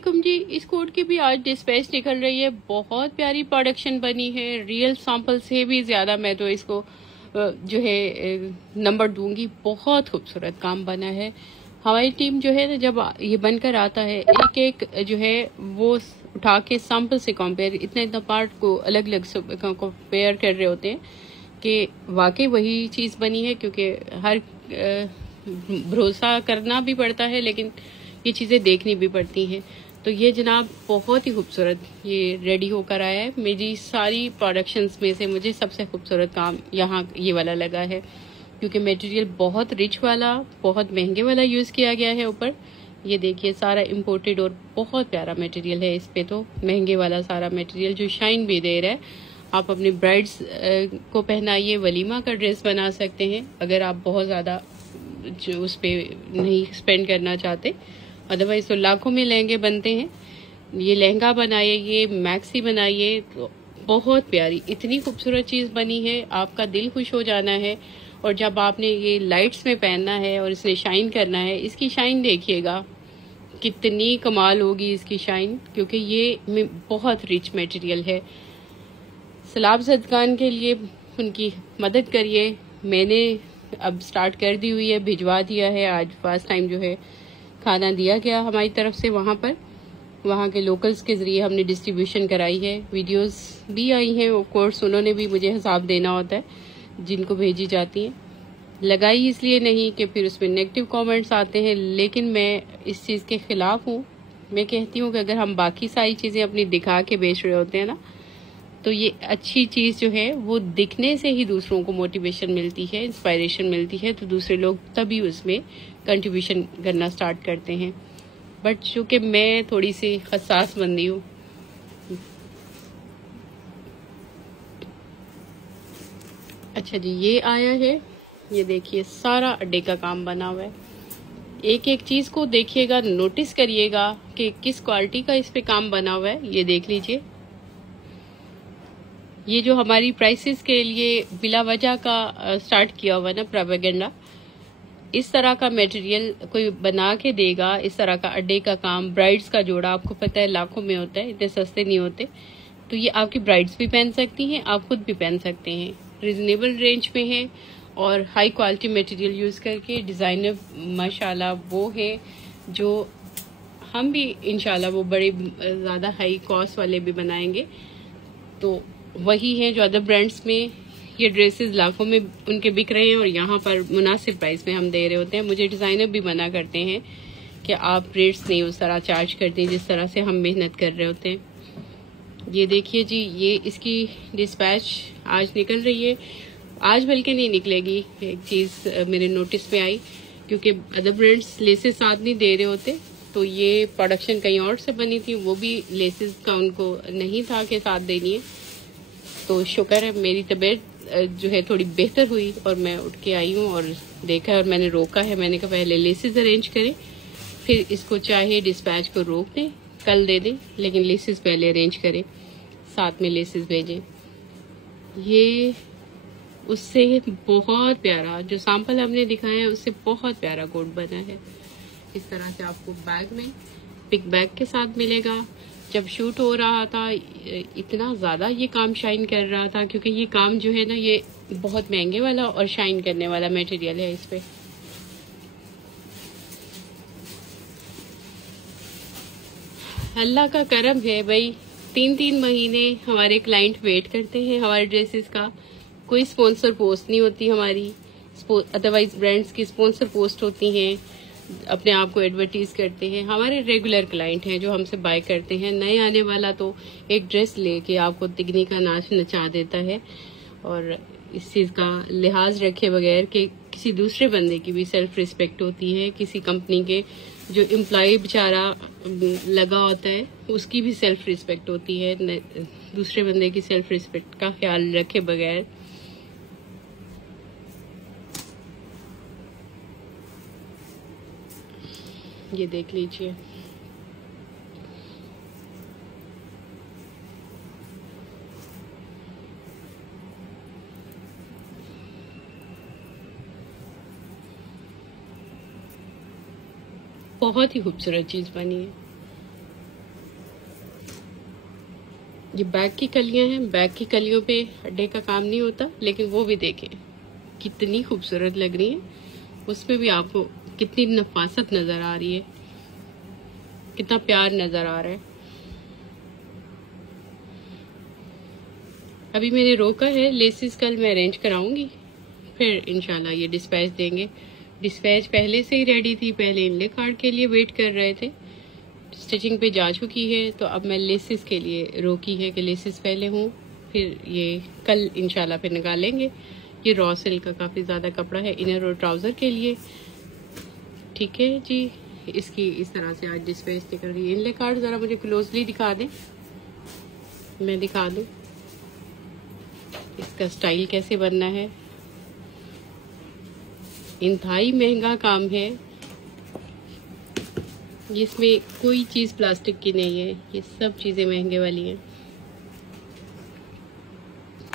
कम जी, इस कोट की भी आज डिस्पैच निकल रही है। बहुत प्यारी प्रोडक्शन बनी है, रियल सैंपल से भी ज्यादा मैं तो इसको जो है नंबर दूंगी। बहुत खूबसूरत काम बना है। हमारी टीम जो है ना, जब ये बनकर आता है, एक एक जो है वो उठा के सैंपल से कंपेयर, इतना इतना पार्ट को अलग अलग कंपेयर कर रहे होते हैं कि वाकई वही चीज बनी है। क्योंकि हर भरोसा करना भी पड़ता है, लेकिन ये चीजें देखनी भी पड़ती हैं। तो ये जनाब बहुत ही खूबसूरत ये रेडी होकर आया है। मेरी सारी प्रोडक्शंस में से मुझे सबसे खूबसूरत काम यहाँ ये वाला लगा है, क्योंकि मटेरियल बहुत रिच वाला, बहुत महंगे वाला यूज किया गया है। ऊपर ये देखिए, सारा इम्पोर्टेड और बहुत प्यारा मटेरियल है। इस पे तो महंगे वाला सारा मटेरियल जो शाइन भी दे रहा है। आप अपनी ब्राइड्स को पहनाइए, वलीमा का ड्रेस बना सकते हैं अगर आप बहुत ज्यादा जो उस पे नहीं स्पेंड करना चाहते। अदरवाइज तो लाखों में लहंगे बनते हैं। ये लहंगा बनाइए, ये मैक्सी बनाइए, तो बहुत प्यारी, इतनी खूबसूरत चीज बनी है, आपका दिल खुश हो जाना है। और जब आपने ये लाइट्स में पहनना है और इसने शाइन करना है, इसकी शाइन देखिएगा कितनी कमाल होगी इसकी शाइन, क्योंकि ये बहुत रिच मटेरियल है। सलाब ज़दगान के लिए उनकी मदद करिए। मैंने अब स्टार्ट कर दी हुई है, भिजवा दिया है। आज फर्स्ट टाइम जो है खाना दिया गया हमारी तरफ से वहाँ पर, वहाँ के लोकल्स के जरिए हमने डिस्ट्रीब्यूशन कराई है। वीडियोस भी आई हैं, ऑफ कोर्स उन्होंने भी मुझे हिसाब देना होता है जिनको भेजी जाती हैं। लगाई इसलिए नहीं कि फिर उसमें नेगेटिव कमेंट्स आते हैं, लेकिन मैं इस चीज़ के खिलाफ हूँ। मैं कहती हूँ कि अगर हम बाकी सारी चीज़ें अपनी दिखा के बेच रहे होते हैं ना, तो ये अच्छी चीज़ जो है वो दिखने से ही दूसरों को मोटिवेशन मिलती है, इंस्पायरेशन मिलती है, तो दूसरे लोग तभी उसमें कंट्रीब्यूशन करना स्टार्ट करते हैं। बट चूंकि मैं थोड़ी सी हसास बंदी हूँ, अच्छा जी, ये आया है, ये देखिए सारा अड्डे का काम बना हुआ है। एक एक चीज को देखिएगा, नोटिस करिएगा कि किस क्वालिटी का इस पे काम बना हुआ है। ये देख लीजिए, ये जो हमारी प्राइसेस के लिए बिला वजह का स्टार्ट किया हुआ ना प्रोपेगेंडा, इस तरह का मटेरियल कोई बना के देगा, इस तरह का अड्डे का काम, ब्राइड्स का जोड़ा आपको पता है लाखों में होता है, इतने सस्ते नहीं होते। तो ये आपकी ब्राइड्स भी पहन सकती हैं, आप खुद भी पहन सकते हैं। रिजनेबल रेंज में है और हाई क्वालिटी मटेरियल यूज करके डिजाइनर माशाल्लाह वो है जो हम भी इंशाल्लाह वो बड़े ज्यादा हाई कॉस्ट वाले भी बनाएंगे। तो वही है जो अदर ब्रांड्स में ये ड्रेसेस लाखों में उनके बिक रहे हैं और यहाँ पर मुनासिब प्राइस में हम दे रहे होते हैं। मुझे डिजाइनर भी मना करते हैं कि आप रेट्स नहीं उस तरह चार्ज करते जिस तरह से हम मेहनत कर रहे होते हैं। ये देखिए जी, ये इसकी डिस्पैच आज निकल रही है। आज बल्कि नहीं निकलेगी, एक चीज मेरे नोटिस में आई, क्योंकि अदर ब्रांड्स लेसेस साथ नहीं दे रहे होते, तो ये प्रोडक्शन कहीं और से बनी थी, वो भी लेसेस का उनको नहीं था कि साथ देनी है। तो शुक्र है मेरी तबीयत जो है थोड़ी बेहतर हुई और मैं उठ के आई हूँ और देखा और मैंने रोका है। मैंने कहा पहले लेसेस अरेंज करें, फिर इसको चाहे डिस्पैच को रोक दें, कल दे दें, लेकिन लेसेस पहले अरेंज करें, साथ में लेसेस भेजें। ये उससे बहुत प्यारा जो सैंपल हमने दिखाया है उससे बहुत प्यारा कोट बना है। इस तरह से आपको बैग में पिक बैग के साथ मिलेगा। जब शूट हो रहा था इतना ज्यादा ये काम शाइन कर रहा था, क्योंकि ये काम जो है ना ये बहुत महंगे वाला और शाइन करने वाला मटेरियल है। इस पे अल्लाह का करम है भाई, 3-3 महीने हमारे क्लाइंट वेट करते हैं हमारे ड्रेसेस का। कोई स्पॉन्सर पोस्ट नहीं होती हमारी, अदरवाइज ब्रांड्स की स्पॉन्सर पोस्ट होती हैं, अपने आप को एडवर्टीज करते हैं। हमारे रेगुलर क्लाइंट हैं जो हमसे बाय करते हैं। नए आने वाला तो एक ड्रेस लेके आपको तिगनी का नाच नचा देता है, और इस चीज का लिहाज रखे बगैर कि किसी दूसरे बंदे की भी सेल्फ रिस्पेक्ट होती है, किसी कंपनी के जो एम्प्लॉय बेचारा लगा होता है उसकी भी सेल्फ रिस्पेक्ट होती है। दूसरे बंदे की सेल्फ रिस्पेक्ट का ख्याल रखे बगैर ये देख लीजिए, बहुत ही खूबसूरत चीज बनी है। ये बैक की कलियां हैं, बैक की कलियों पे अड्डे का काम नहीं होता, लेकिन वो भी देखें कितनी खूबसूरत लग रही है। उसमें भी आपको कितनी नफासत नजर आ रही है, कितना प्यार नजर आ रहा है। अभी मैंने रोका है, लेसिस कल मैं अरेंज कराऊंगी, फिर इंशाल्लाह ये डिस्पैच देंगे। डिस्पैच पहले से ही रेडी थी, पहले इनले कार्ड के लिए वेट कर रहे थे, स्टिचिंग पे जा चुकी है, तो अब मैं लेसिस के लिए रोकी है कि लेसिस पहले हूँ, फिर ये कल इंशाल्लाह फिर निकालेंगे। ये रॉ सिल्क का काफ़ी ज़्यादा कपड़ा है इनर और ट्राउज़र के लिए। ठीक है जी, इसकी इस तरह से आज डिस्पैच निकल रही है। इनले कार्ड ज़रा मुझे क्लोजली दिखा दें, मैं दिखा दूँ इसका स्टाइल कैसे बनना है। इंतहाई महंगा काम है, इसमें कोई चीज़ प्लास्टिक की नहीं है, ये सब चीज़ें महंगे वाली हैं।